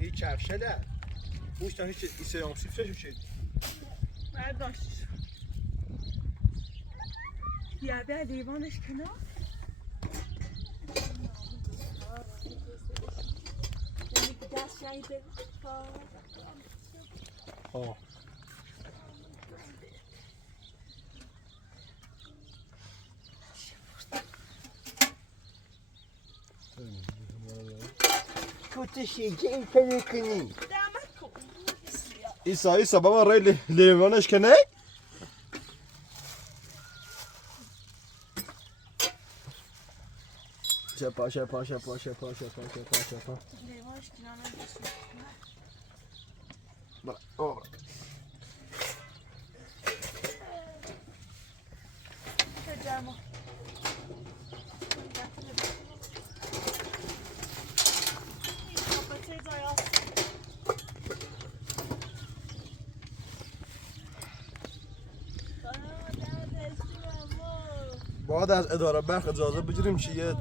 هیچ شده موش تا هیچ ایسیام سیف شد برداشت یه به لیوانش کنار دست شایده تو شیجه این کنی کنی ایسا بابا رای لیوانش کنه شپا لیوانش کنار برا کجا باید از اداره برق اجازه بگیریم که یه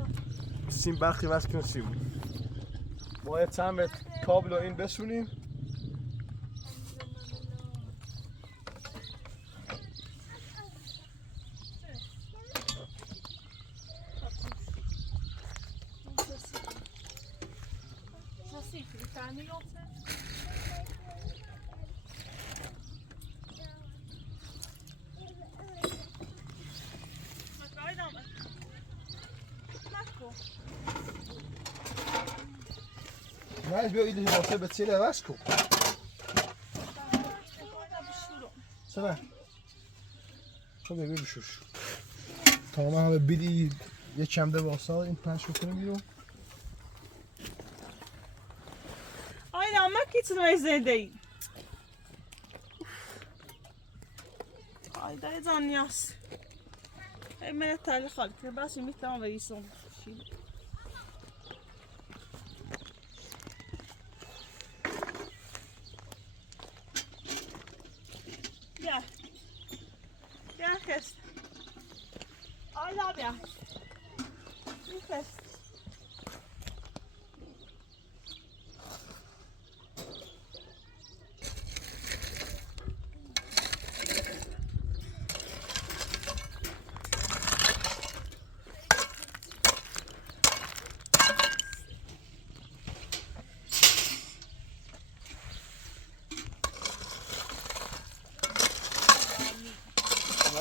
سیم برقی وصل کنیم سیم باید چند متر کابل رو این بسونیم نایز بیا ایدی واسه به چیله واسه کو سلام خب ببین بشوش تمام همه بیلی یه چمده واسه این پنج کنیم بیرون آیدا ما کیتون زنده ای آیدا زانیاس من تالی خالد که بس میتونم ویسون Ja, gest. I love ya. Gest.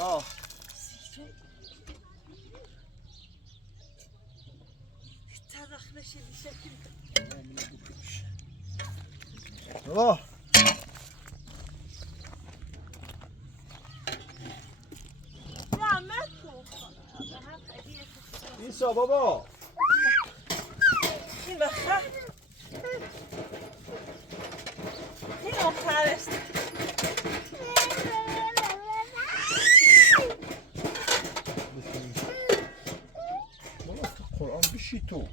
Oh. ایسا بابا این بخیر این آخر است بابا قرآن بشی تو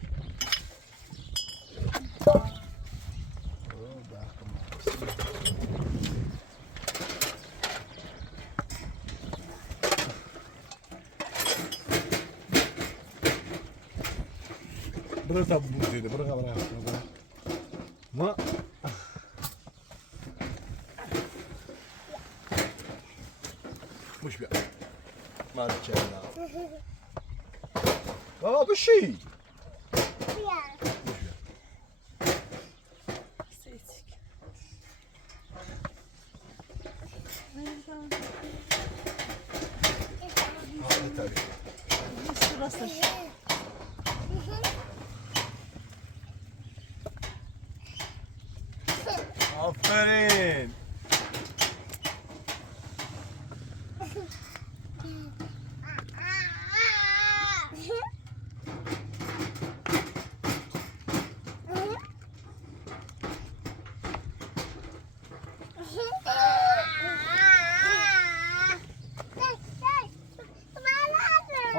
برو تا بوزیده برو ما مش بیا ما چلا بابا بشی آفرین.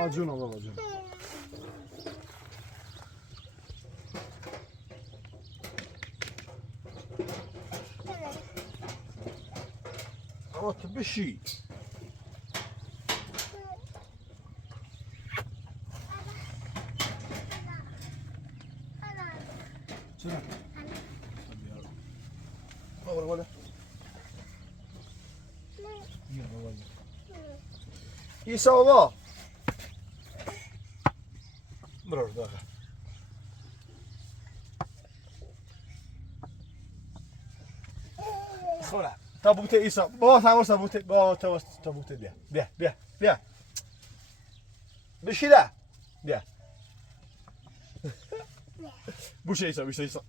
جونم بابا جون. آقا تو بشی. چرا؟ بابا بابا. بیا بابا. ایسا بابا. برو داخل. خورا تابوت ایسا بابا تماس تابوت بابا تابوت بیا بشیده بیا بوشه ایسا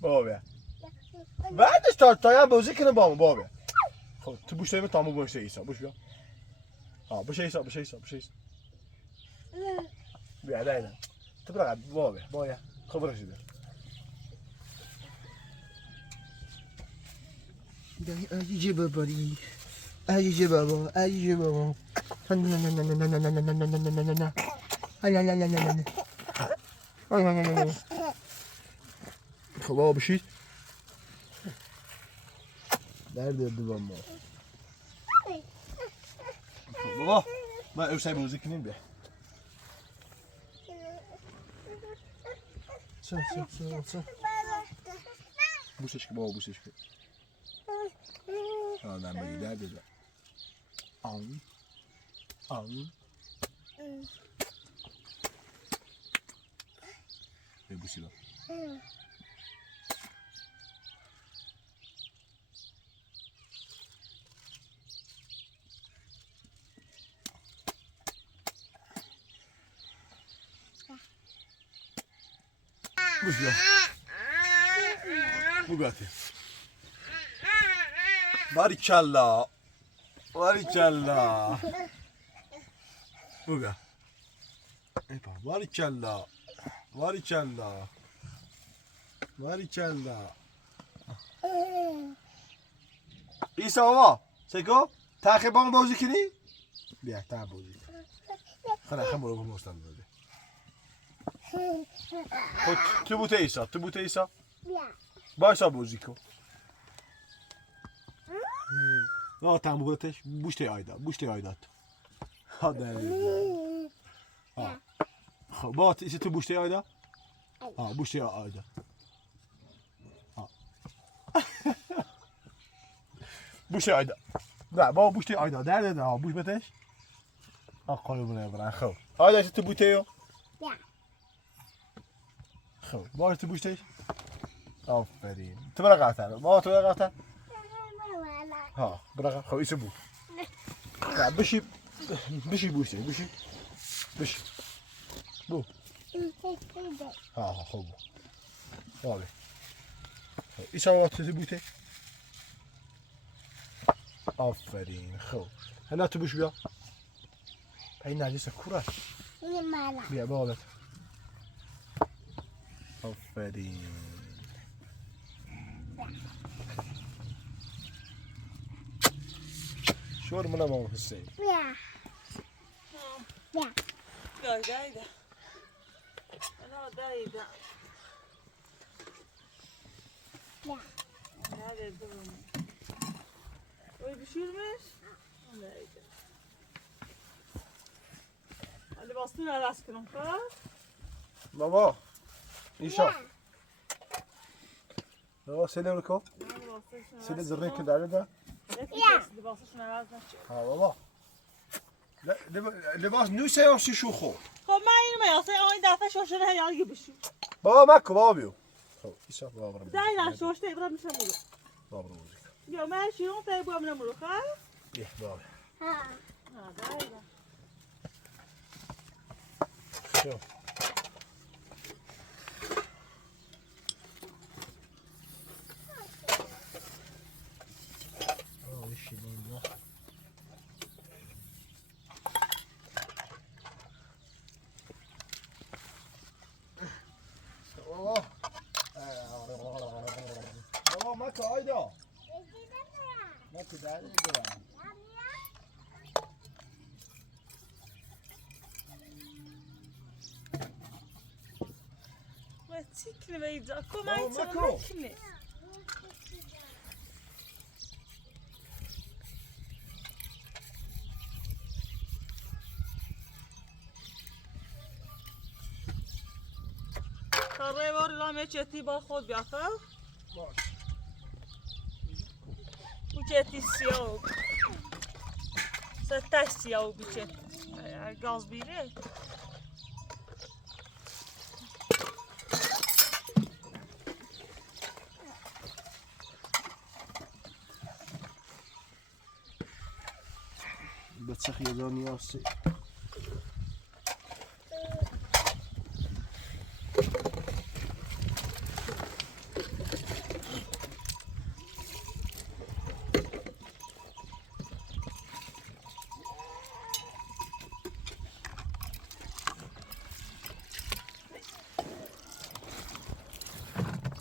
بابا بیا بعدش تا بازی کنه بابا بیا خب تو بوشه ایمه تامو بوشه ایسا بوش بیا بوشه ایسا بیا داینا تو برا بابا بیا خب برو شده Ajiye babari, ajiye baba, ajiye baba. خب بابا بشید. درد دوام ما. بابا ما اوسای بازی کنیم بیا. چه. بوشش که بابا بوشش که. آدم بگی درد دو. آن. ببوشی با. بوشی با. بگاته. باریکالله. بگا. ایپا باریکالله. ایسا بابا سیکو تاخیر با من بازی کنی؟ بیا تا بازی خلا خم برو مستند بده خود تو بوته ایسا بیا بایسا بازی کن نه tam بودتش بوشته aydat hadi خب با تو بوشته ayda بوشته ayda بوشته ayda نه با بوشته ayda درد نه بوش بتش آقای بونه برن خب ayda تو بوته یا خب با تو بوشتش آفرین تو برا قطر با تو برا قطر ها برا خب ایسو بود نه بشی بوشته بشی بو ها خوب بابا ایسا با تو بوته آفرین خب حالا تو بوش بیا این نجس کوره بیا بابا آفرین شور منم هم حسین بیا دایده انا دایده دایده وی بشورمش دایده لباستون عوض کنم خب بابا ایشا بابا سلام علیکم سلام زرنی که داره لباسشون عوض نشه ها بابا لباس نوسه یا شوخو خب من اینو میاسه این دفعه شوشنه هیالگی بشون بابا مکو بابا بیو خب ایشا بابا برم داینا شوشته ایبرام میشه مرو بابا برم موزیک بیا من شیرون تا ایبرام نمرو خب یه بابا داینا شو نکن آیدا نکن در دیگه Tikni ve iyice. Kolayca makine. کاره وار لامه چتی با خود بیاخه. باش. Bu çeti siyah. Sette siyah bu çet. Gaz biri. بچه خیلی نیاستی.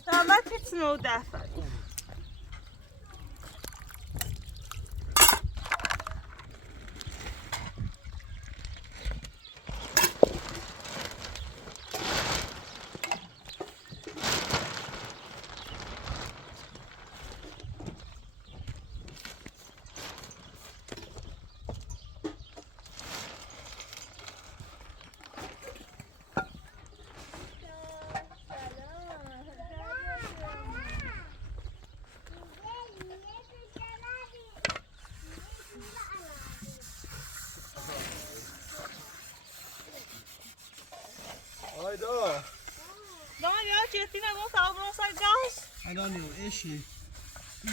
Tamam, hepsini o defa. آیدا Daha ya çetine bu tavrı say gaz. الان ایشی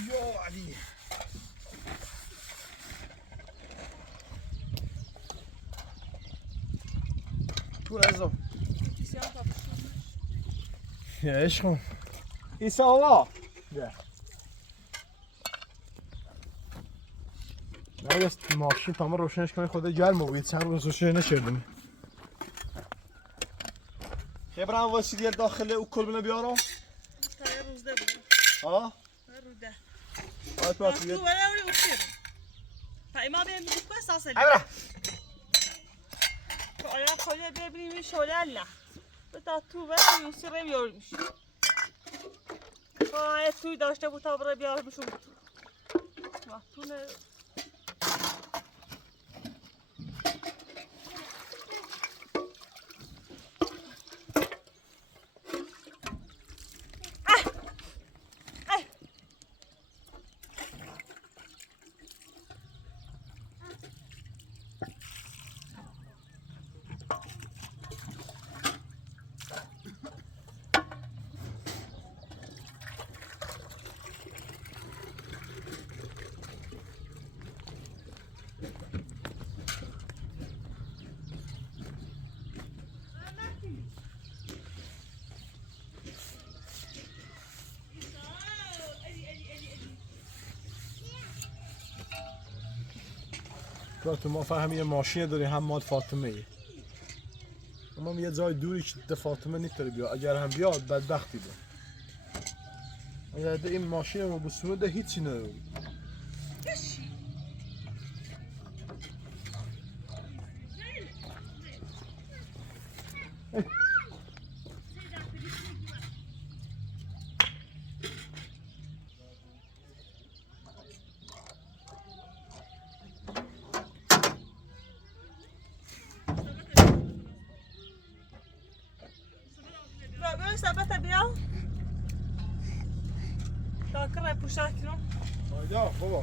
یا علی تو ازم یا عشقم ایسا آقا بیا نگست ماشین تمام روشنش کنی خود گرم بود چند روز روشن نکردیم خبرم واسه داخل او کلبنا بیارم Tayar uzda bu. ها Ruda. آت Bak بات bu بیاد böyle öyle uçuyorum. Payma benim bir kupa saseli. امرا Ayağa kolye bebeğimi şöyle elle. Bu da tu böyle yusufem yormuş. Gayet tuy dاشته bu tabura بیارمشون. Bak tu ne? تو ما فهمی یه ماشین داری هم مال فاطمه ای اما یه جای دوری که ده فاطمه نیتاره بیا اگر هم بیاد بدبختی بود اگر ده این ماشین رو بسونه ده هیچی نداره Böyle sepete bir al. Takır puşak kilo. آیدا بابا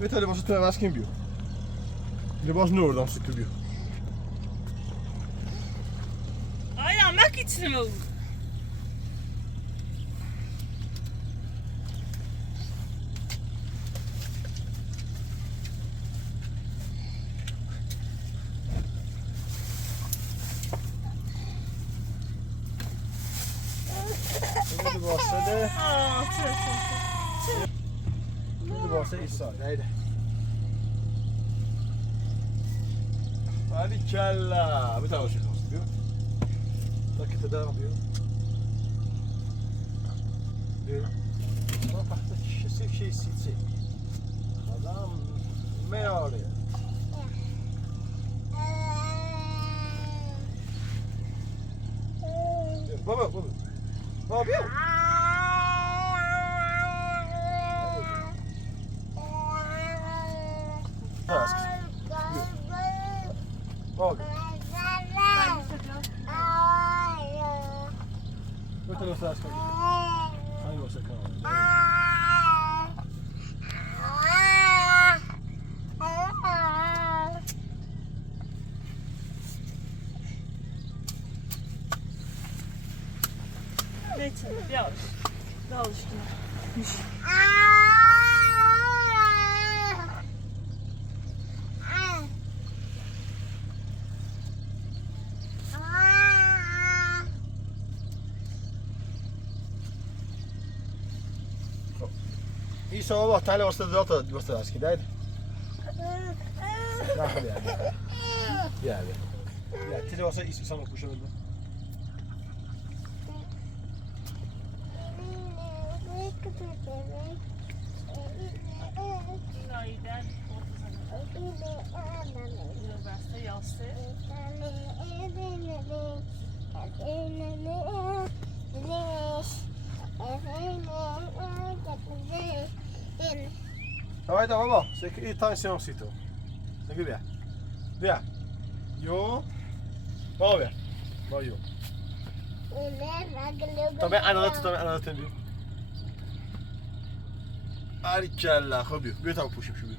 بهتر لباس تو عوض کن بیا لباس نور داشتی تو بیا Ay yemek için mi? این لباسه ده Aa, tüh. این لباسه ایسا نیده ولی کلا بتا باشی خواستی بیا تا که تدارم بیا بیا پوشی سیچی آدم میاره بابا بیا بابا بتونی واسه از کنی خیلی واسه کنم Neyse, yavaş. Daha alışkın. ایسا بابا تله واسه داتا واسه از کی داید نه خب بیا تله واسه ایسا سامو پوشه بده Nayden üniversite yazdı. Haydi baba, c'est une tension si tu. Lägg bia. Bia. Jo. Bra bia. Bra jo. Ta med andra till du. Arkella, خب بیا. بیا تا پوشیم شو بیا.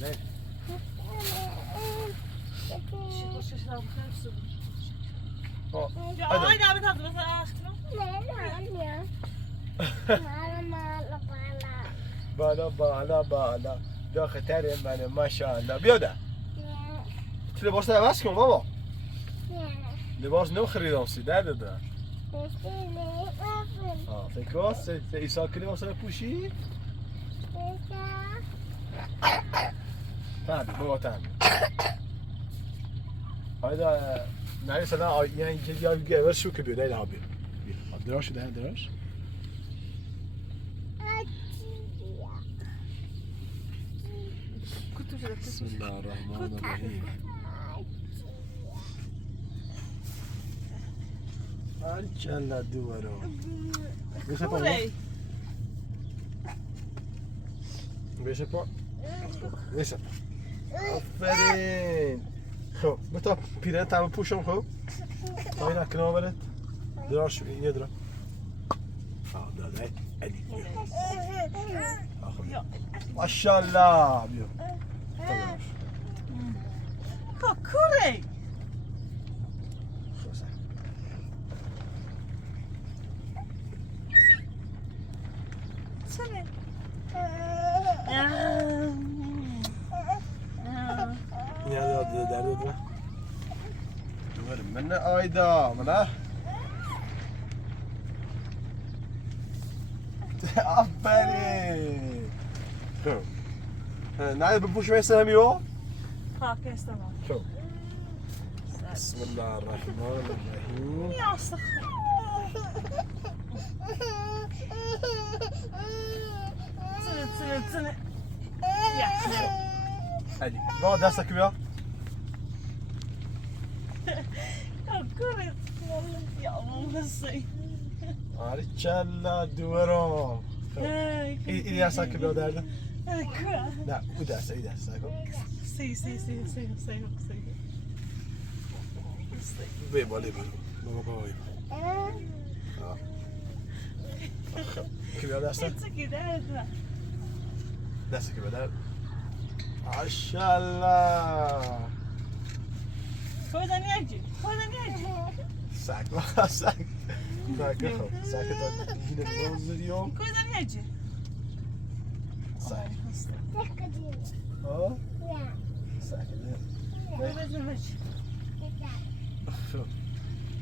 نه. Ya haydi abi tatlı mesela aşkına. بالا داختر من ماشاءالله بیا ده تو لباس عوض کن بابا لباس نو خریدم سی ده فکر راست ایسا که لباس رو پوشی تمام بابا تمام هایدا نه مثلا یعنی یا گیر شو که بیاد ها بیا دراش ده دراش بسم الله الرحمن الرحیم Arkella دوباره بشه پا بشه آفرین خب بتا پیرن تمام پوشم خب تا این اکنه آورد دراش یه درا داده ادی ماشاءالله بیا Pakure. Sene. Ya der Duvarım ben ne ayda mına. Aferin. Nerede bu push mesela yok? Pakistan. Çok. Bismillahirrahmanirrahim. Yastık. Sene. Ya. Hadi. Bana destek ver. Pakure. Ya olmasın. Arkella duvarım. İyi yasak bir derdi. Pakure. Ne, bu derse. Sei. Ve böyle baba koy. Kim derse? Çok iyi değil mi? Derse kim der? Maşallah. Koydan yiyecek. Sakla. Sakla da yine bozuyor. Koydan yiyecek. Sakla. Ha? Sakla.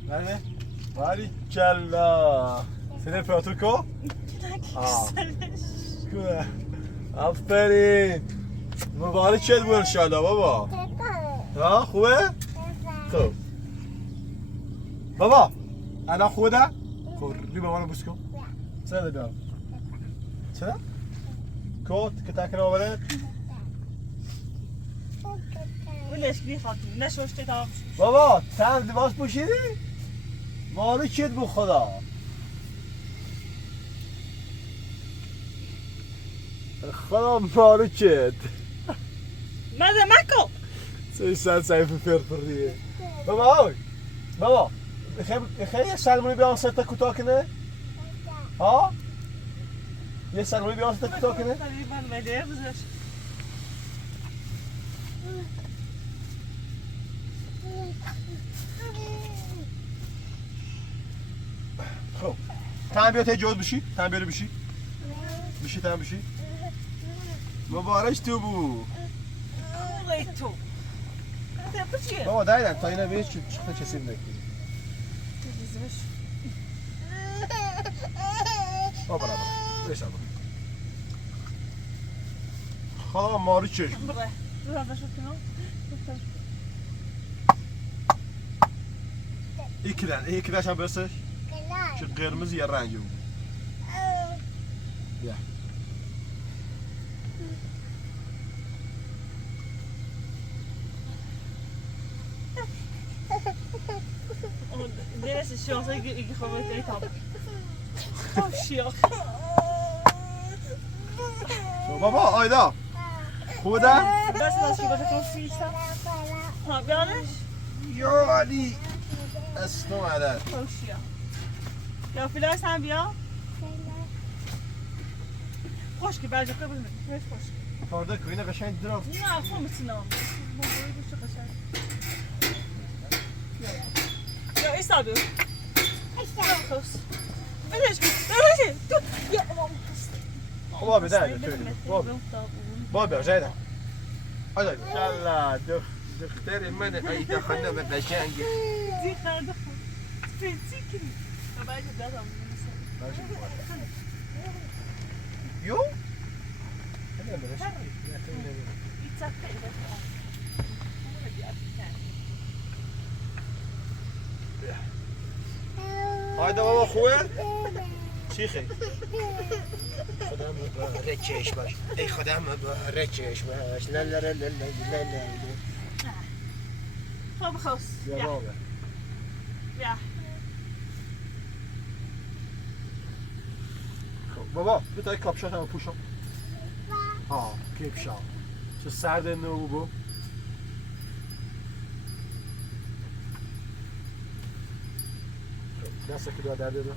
Nerede? Barikella. Senin protokol? Güzel. Aferin. Mübarek şey bu inşallah baba. Ha, خوبه؟ خب. بابا، الان خوبه ده؟ خب، بی بابا رو بوس کن. چرا بیا؟ چرا؟ کت که تکن آورد ولش بی خاطر نشوشته تمام شد بابا تم لباس پوشیدی؟ مارو کت بو خدا خدا مارو کت ماذا معكم؟ سال سعيد في فرفرية بابا هاي بابا خير يسلموني بيان ستة كتاكنه ها يسلموني بيان ستة كتاكنه تقريبا مليئة بزرش خب تم بیا تجاوز بشی تم بیارو بشی بشی تم بشی مبارش تو بو غيتو هذا بشي بابا دایدن تا اینا بیش چه کسی نکنی بزرش بابا بابا بیش بابا خدا مارو چشم برا هذا شو كنو iyi kireç هم برسش şu kırmızı ya rengi bu ya درس الشيخ يجي خبرت اي طب الشيخ baba ayda خوده بس بس شو بدك تروح ها بيانش يا علي اسنو على الشيخ يا فلاس عم بيا خوش كي باجي قبل مني ليش خوش فردا köyüne قشنگ درام لا فو متنام يا ايش صابر خوش بلاش بلاش يا بابا ده بابا بابا زيدا هذا يلا دختري من اي دخلنا بالقشنگ دي خالد فين سكري باجي ده يو انا بلاش هايدا بابا خوه شيخي خدام مباركش باش اي خدام مباركش باش لا لا لا لا لا لا خب خلاص يا بابا يا بابا بتای کاپشاتمو پوشم کیپشا چه سرد نو بو دستك كده درد ده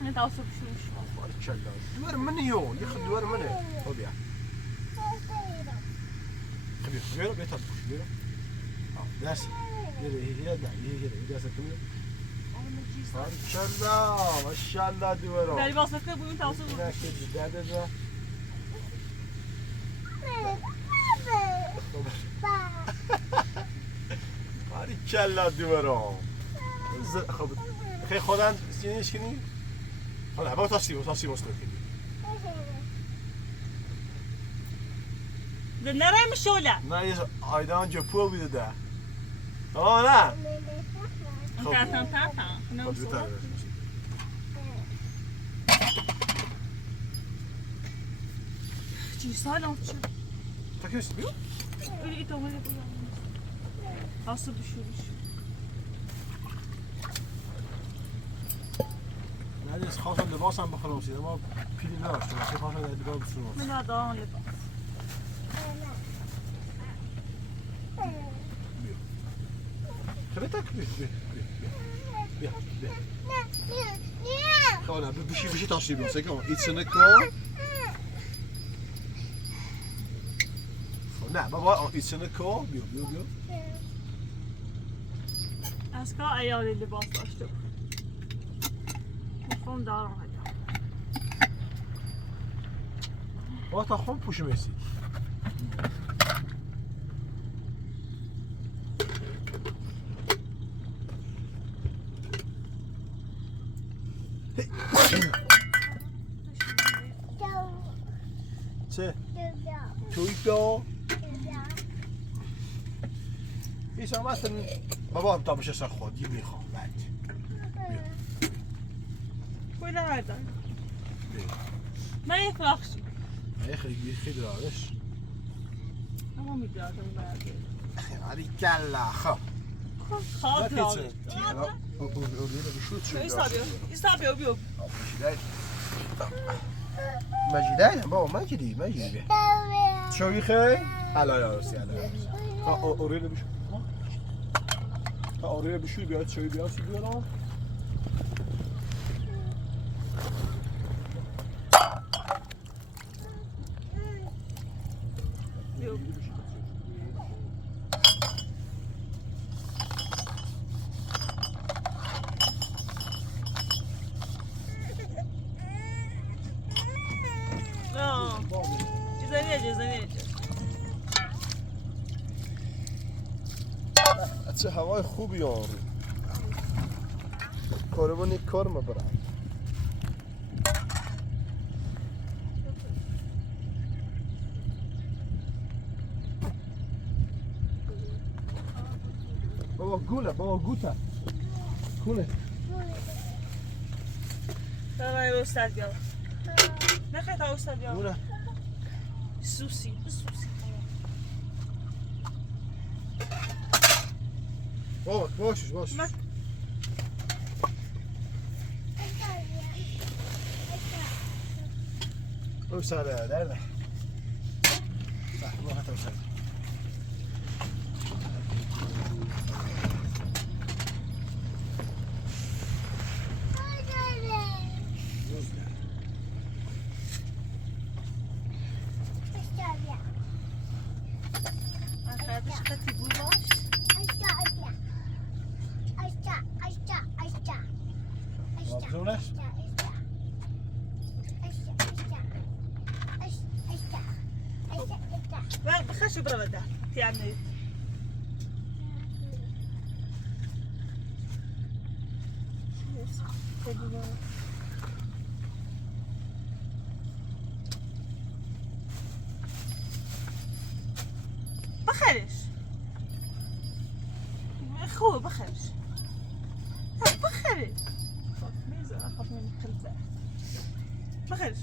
انا تعصب شو بارك الله دوار مني يو ياخذ دوار مني خذ يا خبير خبير بيتها بوش خبير داس يلي هي ده هي داس كمل بارك الله ما شاء الله دوار يعني باصك بو تعصب لا كده درد ده بارك الله دوار خب خیلی خودن سینیش کنی؟ حالا با تاسیمو استو کنی ده نرم شوله نه یه آیدان جپو بیده ده نه تا خب بیتر چی سالم چی؟ تاکیست بیو؟ öyle it olmayı yapıyorum. Nasıl düşürmüş? neredeyse خواستم لباسم بخرم اما پیلی نداشتم اصلا خواستم لباس بسونم من ادام لباس. خب تاک بیا خوانا بشی تاشی بیان سکم ایتسنه کن نه بابا ایتسنه کن بیا Aska ayağıyla libas açtım. Mikrofon dağılım hadi. بابا تا خون پوشم ایسی چه؟ توی دو ایسا مثلا بابا هم تا بشه سر خودی میخوام بعد Böyle nereden? Ben yıkılaksın. نه خیلی خیلی دارش اما میدادم برده علی کلا خب خواب لاغه ایسا بیا مجیده بابا مجیده شوی خیلی حالا یارسی اوریل بشو اوریل بشو بیاد شوی بیاد سو بیارم چه هوای خوبی آن کاربان یک کار ما برم بابا گوله بابا گوته گوله بابا استاد بیا نخواهی تا استاد بیا گوله سوسی بابا باش او ساله در نه بابا حتی او ساله خشو برا بده يعني بخرش خوب بخرش بخرش ميزة أخاف من الخلفة بخرش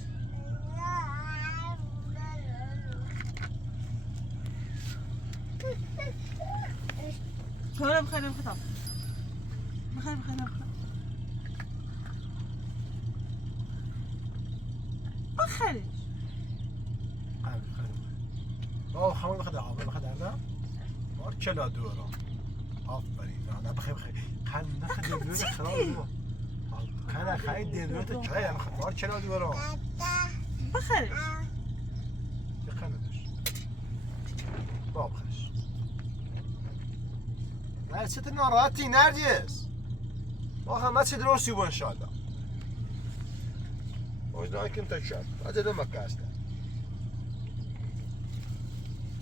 بخير خطاب بخير بخير اوه خمر بخد عامل بخد عرضه بار چلا دورا آفرین نه بخیر خن نخد دورا خراب خن خاید دورا تو چای هم بار چلا دورا بخير بخندش با بخش نه چه ناراحتی نرجس ما همه چی درستی بود انشالله وجدان كنت تشاد هذا دمك عسكر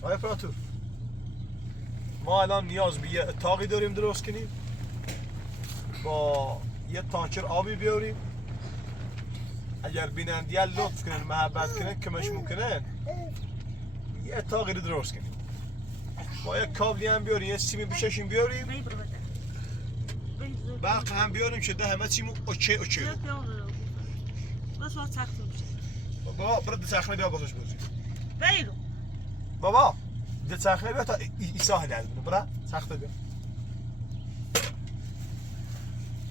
آیا فراتور ما الان نیاز به یه اتاقی داریم درست کنیم با یه تانکر آبی بیاریم اگر بینندیه لطف کنن محبت کنن کمش ممکنن یه اتاقی رو درست کنیم با یه کابلی هم بیاریم یه سیمی بششیم بیاریم برق هم بیاریم که ده همه چیمو اوچه بس وقت سخت میشه بابا برد سخنه بیا بازش بازی بیرو بابا ده سخنه بیا تا ایساهل از بینو برا سخته بیا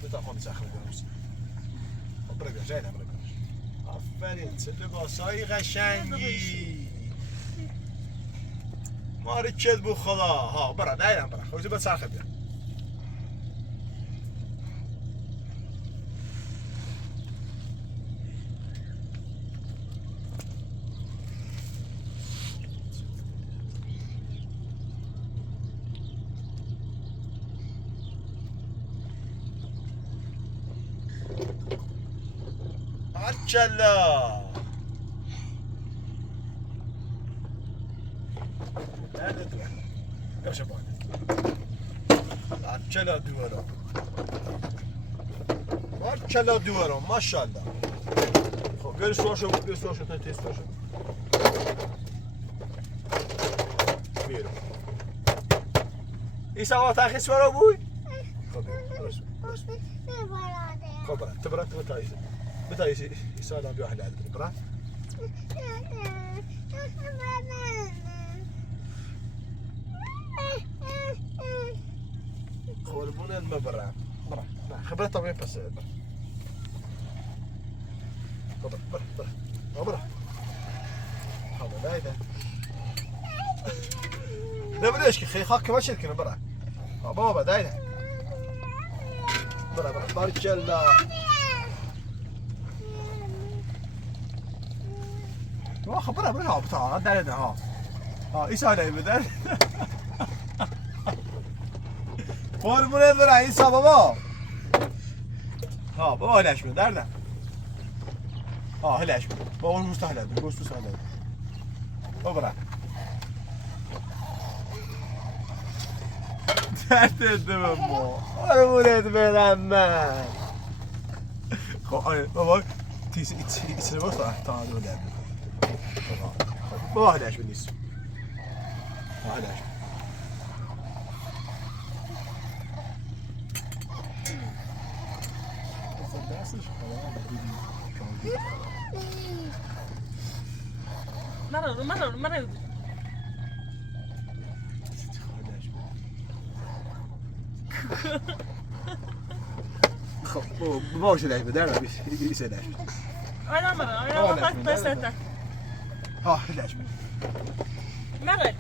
بتا خونی سخنه بیا بازی برا بیا جایی نمره بیا آفرین چه لباسای قشنگی ماری کد بو خدا ها برا دایرم برا خوزی با سخنه بیا Marcella! Nerede dur? Yaşa bak. Marcella duvara. Marcella duvara maşallah. Gör soşa test soşa. Bir. İsa o taxis var o bu? خب تبرد تايسي بتايسي يسال بيو احلى برا قربونت ببرم برا نه خبرت طبيعي بس برا برا هذا دايدا ده بديش كي خاك ما شركنا برا بابا دايدا برا بارك الله خبرها برا بتاع دايدا ها ايش هذا بدل قربونت برا عيسى بابا بابا هلاش من درده هلاش من بابا مستحيل مستحيل بابا درد بابا قربونت برم من بابا تیس رو بخواه تا دو درد بابا هلاش من نیست هلاش مرة خب باشه لعب در بیس لعب أنا مرة بس أنت لعب مرة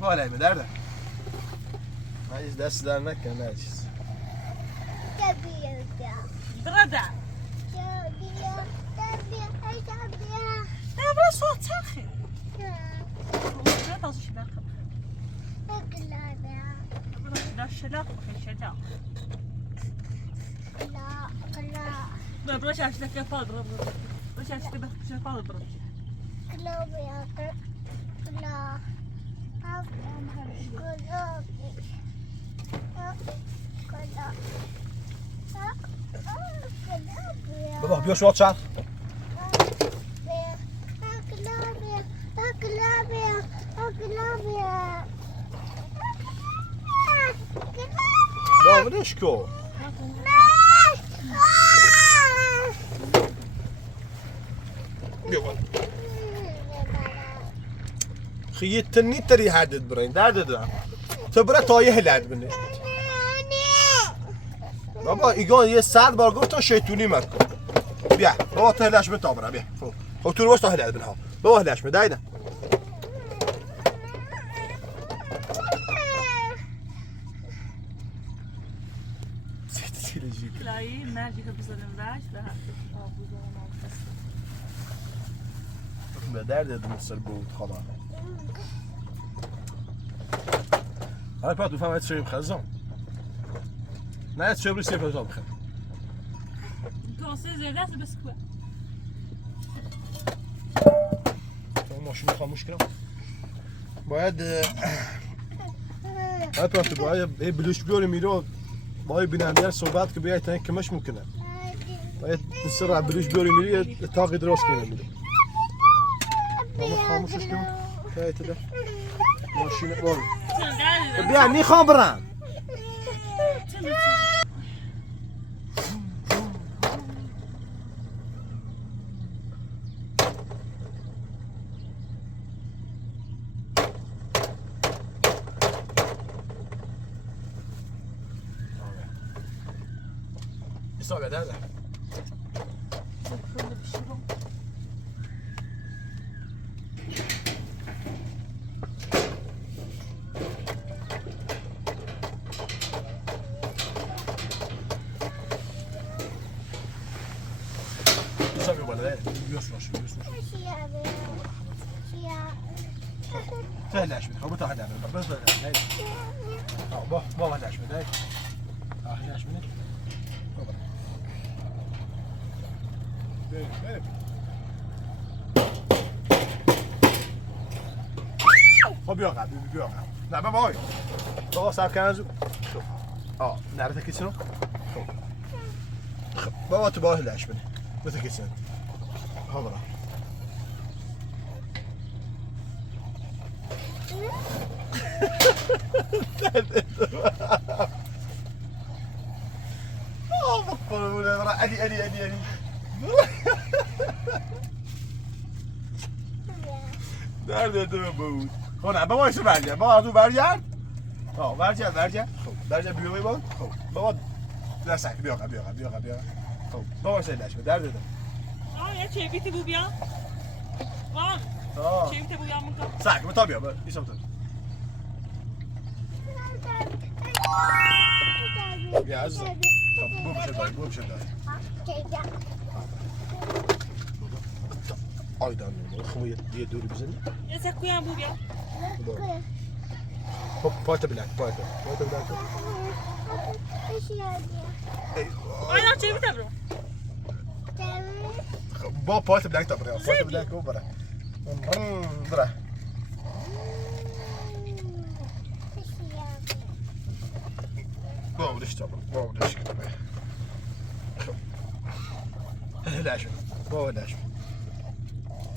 ما لعب در عايز دست در نکن نجس بردا بلا صوت ساخن لا تنسى شلاق لا الشلاق ولا الشلاق لا بلاش عشان كيف اضرب بلاش عشان كيف اضرب بابا بیا شو چار بابا ليش كو خيتني تري حدد برين داد تبرا تايه لعد بني بابا ایگان یه 100 بار گفتم شیطونی مکن بیا بابا تهلش به تابره بیا خب تو روش تهلش بنها بابا هلش به دایدا تلاقي ناجي بزلم راش ده به درد مصر بود خدا حالا پات تو فهمت شویم خزام نه چه بری سیف حساب بخیر توصي زيادات بس كوا ماشین خاموش کنم باید پات باید بلوش بیاری میرو باید بیننده صحبت که بیای تنک کمش میکنه باید سرع بلوش بیاری میری تاقی دراز کنه میره خاموشش کنم که ده ماشین بار بیا نیخوام برم İsabet nerede? İsabet bana ne? Biliyorsun aşkım, biliyorsun aşkım. فهلاش منك خبطها هلا منك بس هاي ما هلاش منك هاي هلاش منك خب بیا قبل بیا قبل نه بابا بابا صاحب کنازو نعرفك كيسنو بابا تبغى هلاش مني مثل كيسن هضره بطل ولا ادي دردت بود. خب نه بابا ایسو برگرد. بابا تو برگرد. برگرد. خب برگرد بیوی با. خب بابا دست بیا خب بابا سیدش به دردت. یه چیبیتی بو بیا. چیبیتی بو بیا مونتا. ساک تا بیا ایسو تو. بیا عزیزم. خب بو بشه دار. آیدان خب یه دوری بزنی. یه سکوی هم بو بیا. خب پایت بلک. آیدان چیبیتی برو. با پایت بلک تا بره. پایت بلک رو بره. بره. بابا تا بره. هلاش. بابا هلاش.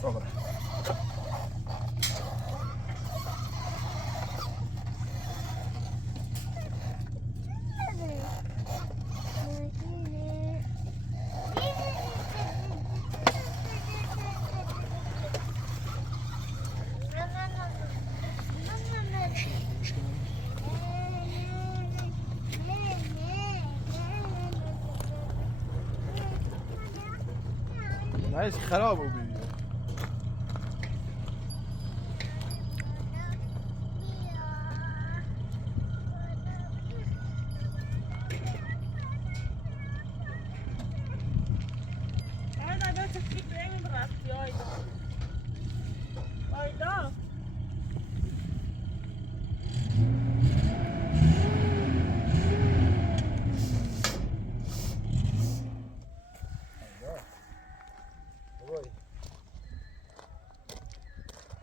بابا. نایس خراب بود ویدیو. آیدان بیا تفکیک بریم رفتی آیدان.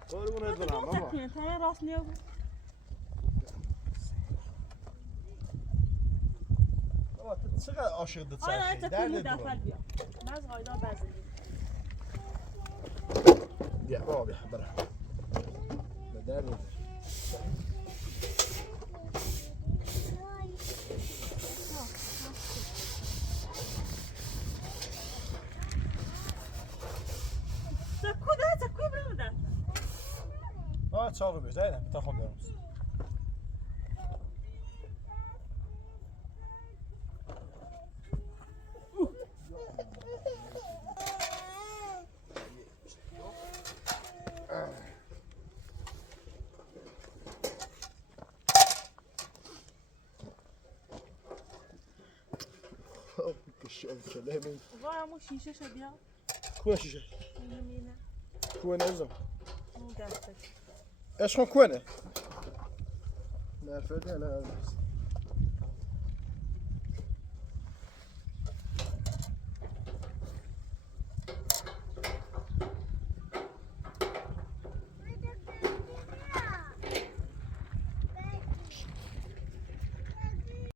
قربونت برم ماما. تکمیل تا راست نیا بود. بابا تو چقدر عاشق دت آیدان سرخی تکمیل دردت دفعه بیا. من از آیدان بزنیم. بیا بابا بیا بره. به دردت. سکوی برم ده. چاقو بیار تا خود دارم. وای همون شیشه شو بیا. کوه شیشه. اینه. کوه نزدم. اون دستت. عشقم کوه نه. نرفته نه.